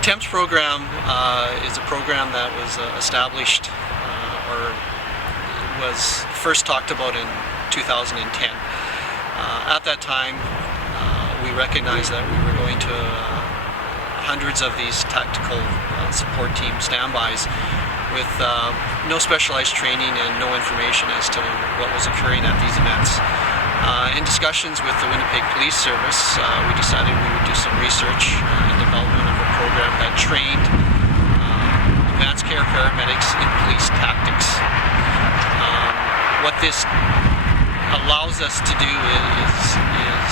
The TEMS program is a program that was established or was first talked about in 2010. At that time, we recognized that we were going to hundreds of these tactical support team standbys with no specialized training and no information as to what was occurring at these events. In discussions with the Winnipeg Police Service, we decided we would do some research and development of a program that trained advanced care paramedics in police tactics. What this allows us to do is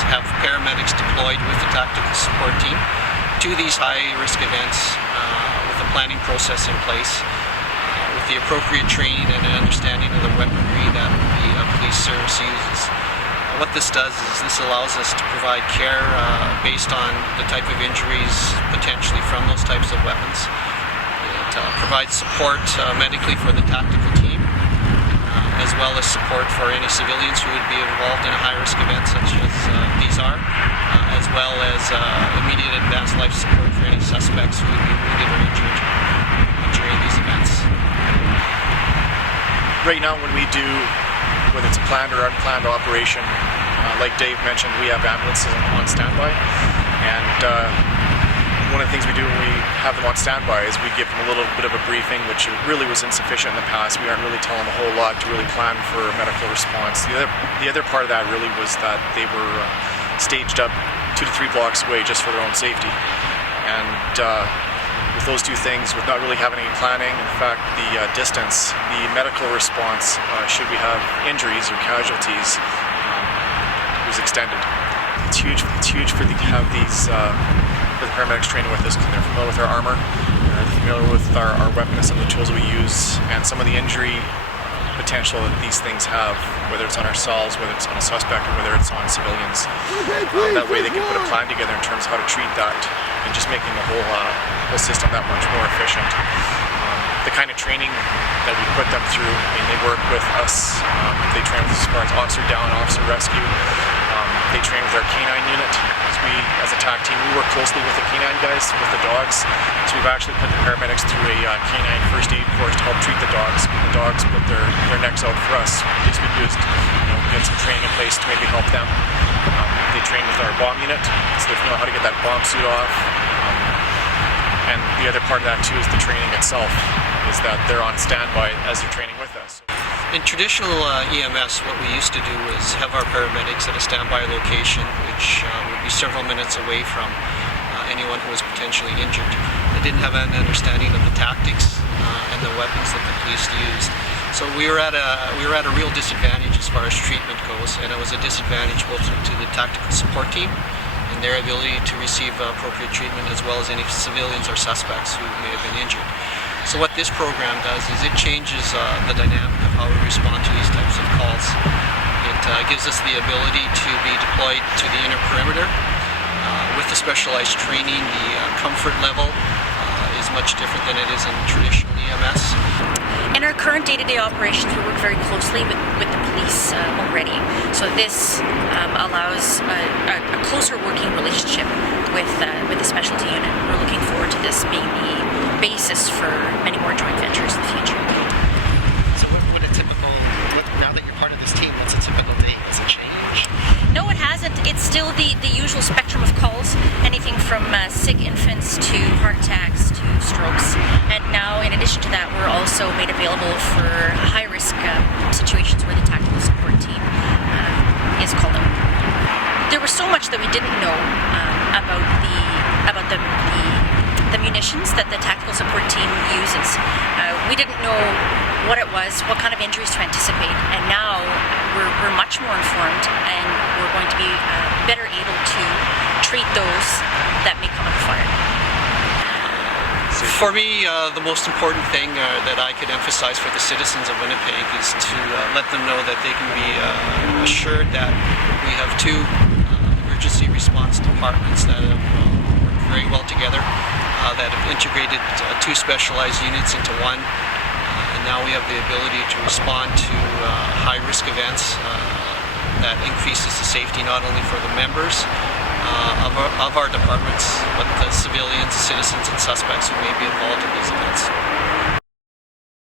have paramedics deployed with the tactical support team to these high-risk events with a planning process in place, with the appropriate training and an understanding of the weaponry that the police service uses. What this does is this allows us to provide care based on the type of injuries potentially from those types of weapons. It provides support medically for the tactical team, as well as support for any civilians who would be involved in a high-risk event such as these are, as well as immediate advanced life support for any suspects who would be wounded or injured during these events. Right now when we do, whether it's a planned or unplanned operation, like Dave mentioned, we have ambulances on standby, and one of the things we do when we have them on standby is we give them a little bit of a briefing, which really was insufficient in the past. We aren't really telling them a whole lot to really plan for a medical response. The other part of that really was that they were staged up 2 to 3 blocks away just for their own safety. And with those two things, with not really having any planning, in fact, the distance, the medical response, should we have injuries or casualties, was extended. It's huge for them to have these for the paramedics training with us, because they're familiar with our armor, they're familiar with our weapons, some of the tools we use, and some of the injury potential that these things have, whether it's on ourselves, whether it's on a suspect, or whether it's on civilians. That way they can put a plan together in terms of how to treat that, and just making the whole system that much more efficient. The kind of training that we put them through, I mean, they work with us, they train with us as far as officer down, officer rescue. They train with our canine unit. As a TAC team, we work closely with the canine guys, with the dogs. So we've actually put the paramedics through a canine first aid course to help treat the dogs. The dogs put their necks out for us. At least we do is get some training in place to maybe help them. They train with our bomb unit, so they know how to get that bomb suit off. And the other part of that too is the training itself, is that they're on standby as they're training with us. In traditional EMS, what we used to do was have our paramedics at a standby location, which would be several minutes away from anyone who was potentially injured. They didn't have an understanding of the tactics and the weapons that the police used. So we were at a real disadvantage as far as treatment goes, and it was a disadvantage both to the tactical support team and their ability to receive appropriate treatment, as well as any civilians or suspects who may have been injured. So what this program does is it changes the dynamic of how we respond to these types of calls. It gives us the ability to be deployed to the inner perimeter. With the specialized training, the comfort level is much different than it is in traditional EMS. In our current day-to-day operations, we work very closely with the police already. So this allows a closer working relationship with the specialty unit. We're looking forward to this being the basis for many more joint ventures in the future. So now that you're part of this team, what's a typical day? Has it changed? No, it hasn't. It's still the usual spectrum of calls, anything from sick infants to heart attacks to strokes. And now, in addition to that, we're also made available for high-risk situations where the tactical support team is called out. There was so much that we didn't know about the munitions that the tactical support team uses. We didn't know what it was, what kind of injuries to anticipate, and now we're much more informed, and we're going to be better able to treat those that may come under fire. For me, the most important thing that I could emphasize for the citizens of Winnipeg is to let them know that they can be assured that we have 2 emergency response departments that have worked very well together, that have integrated 2 specialized units into one, and now we have the ability to respond to high-risk events that increases the safety not only for the members of our departments, but civilians, citizens, and suspects who may be involved in these events.